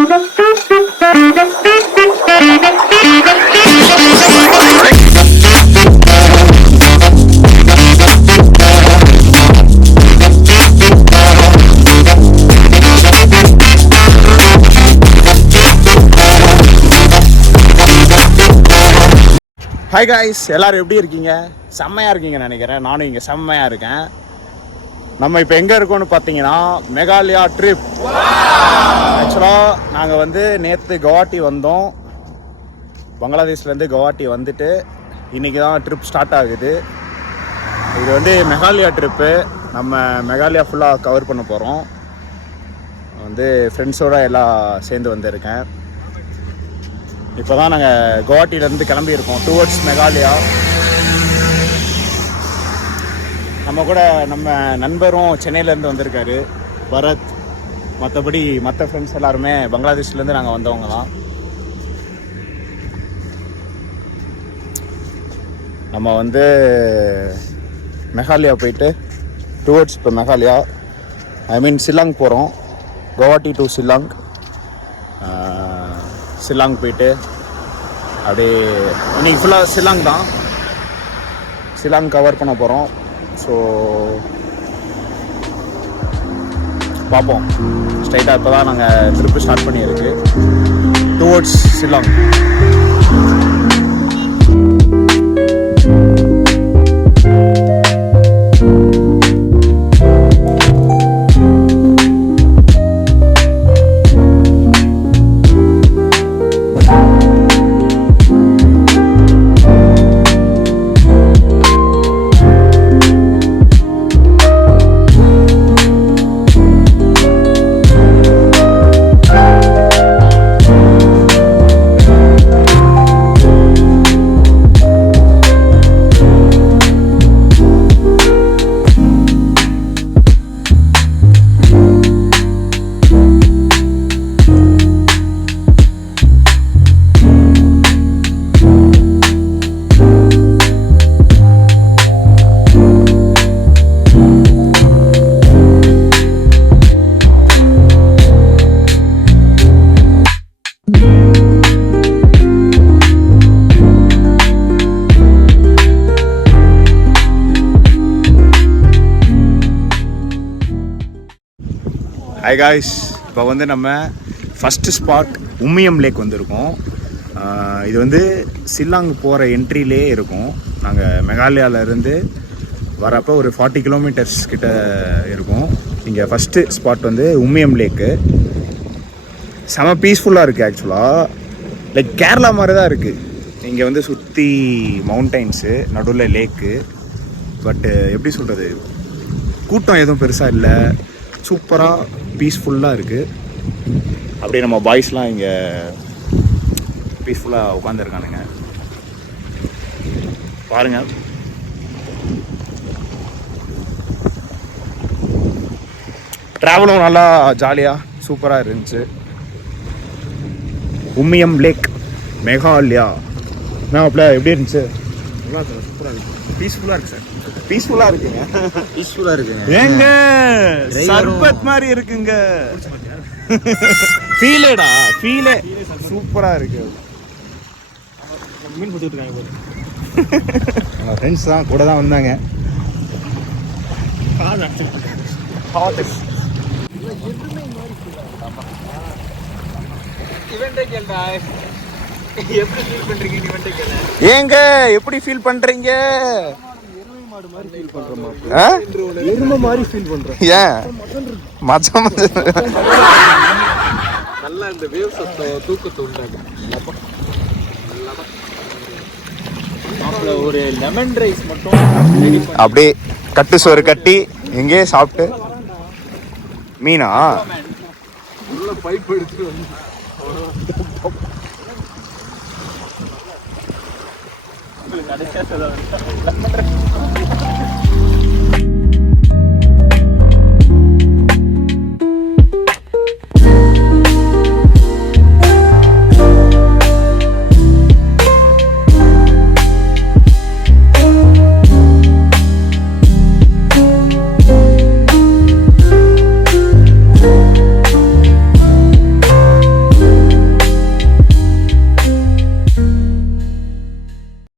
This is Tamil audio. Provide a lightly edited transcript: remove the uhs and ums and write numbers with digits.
ஹாய் காய்ஸ், எல்லோரும் எப்படி இருக்கீங்க? செம்மையாக இருக்கீங்கன்னு நினைக்கிறேன். நானும் இங்கே செம்மையாக இருக்கேன். நம்ம இப்போ எங்கே இருக்கோம்னு பார்த்தீங்கன்னா மெகாலயா ட்ரிப். ஆக்சுவலாக நாங்கள் நேற்று கவுஹாட்டி வந்தோம். பங்களாதேஷ்லேருந்து கவுஹாட்டி வந்துட்டு இன்றைக்கி தான் ட்ரிப் ஸ்டார்ட் ஆகுது. இது மெகாலயா ட்ரிப்பு. நம்ம மெகாலயா ஃபுல்லாக கவர் பண்ண போகிறோம். ஃப்ரெண்ட்ஸோடு எல்லாம் சேர்ந்து வந்திருக்கேன். இப்போ தான் நாங்கள் கவுஹாட்டிலேருந்து கிளம்பியிருக்கோம் டுவர்ட்ஸ் மெகாலயா. நம்ம கூட நம்ம நண்பரும் சென்னையிலேருந்து வந்திருக்காரு, பரத். மற்றபடி மற்ற ஃப்ரெண்ட்ஸ் எல்லாருமே பங்களாதேஷ்லேருந்து நாங்கள் வந்தவங்க தான். நம்ம மெகாலயா போயிட்டு டுவர்ட்ஸ் இப்போ மெகாலயா ஷில்லாங் போகிறோம். கவுஹாட்டி டு ஷில்லாங். ஷில்லாங் போயிட்டு அப்படியே இன்றைக்கி ஃபுல்லாக ஷில்லாங் தான். ஷில்லாங் கவர் பண்ண போகிறோம். ஸோ பார்ப்போம். ஸ்ட்ரைட்டாக இப்போ தான் நாங்கள் ட்ரிப்பு ஸ்டார்ட் பண்ணியிருக்கு டுவர்ட்ஸ் ஷில்லாங். ஹாய் காய்ஸ், இப்போ நம்ம ஃபஸ்ட்டு ஸ்பாட் உம்மியம் லேக் வந்திருக்கோம். இது ஷில்லாங் போகிற என்ட்ரிலே இருக்கும். நாங்கள் மெகாலயாவிலேருந்து வரப்போ ஒரு 40 கிலோமீட்டர்ஸ் கிட்ட இருக்கும். இங்கே ஃபஸ்ட்டு ஸ்பாட் உம்மியம் லேக்கு. செம பீஸ்ஃபுல்லாக இருக்குது. ஆக்சுவலாக லைக் கேரளா மாதிரி தான் இருக்குது. இங்கே சுற்றி மவுண்டைன்ஸு, நடுவில் லேக்கு. பட்டு எப்படி சொல்கிறது, கூட்டம் எதுவும் பெருசாக இல்லை. சூப்பராக பீஸ்ஃபுல்லாக இருக்குது. அப்படியே நம்ம பாய்ஸ்லாம் இங்கே பீஸ்ஃபுல்லாக உட்காந்துருக்கானுங்க. பாருங்கள். ட்ராவலும் நல்லா ஜாலியாக சூப்பராக இருந்துச்சு. உம்மியம் லேக் மெகாலயா. அப்பல எப்படி இருந்துச்சு? நல்லா சார், சூப்பராக இருக்குது. பீஸ்ஃபுல்லாக இருக்குது சார். பீஸ்ஃபுல்லாக இருக்குங்க. பீஸ்ஃபுல்லாக இருக்குங்க. ஏங்க சர்பத் மாதிரி இருக்குங்க. ஃபீலேடா, ஃபீலே சூப்பராக இருக்கு. மீன் கொடுத்துட்டு இருக்காங்க. எங்கள் ஃப்ரெண்ட்ஸ் தான் கூட தான் வந்தாங்க. ஏங்க எப்படி ஃபீல் பண்றீங்க? எருமை மாதிரி ஃபீல் பண்றேன். ஏன் மச்சம் நல்லா இந்த வேவ் சத்தம் தூக்கத்தை உண்டாங்க. ஒரு லெமன் ரைஸ் மட்டும் அப்படியே கட்டு சோறு கட்டி எங்கே சாப்பிட்டு மீனா உள்ள பைப் எடுத்து வந்து கடைசியா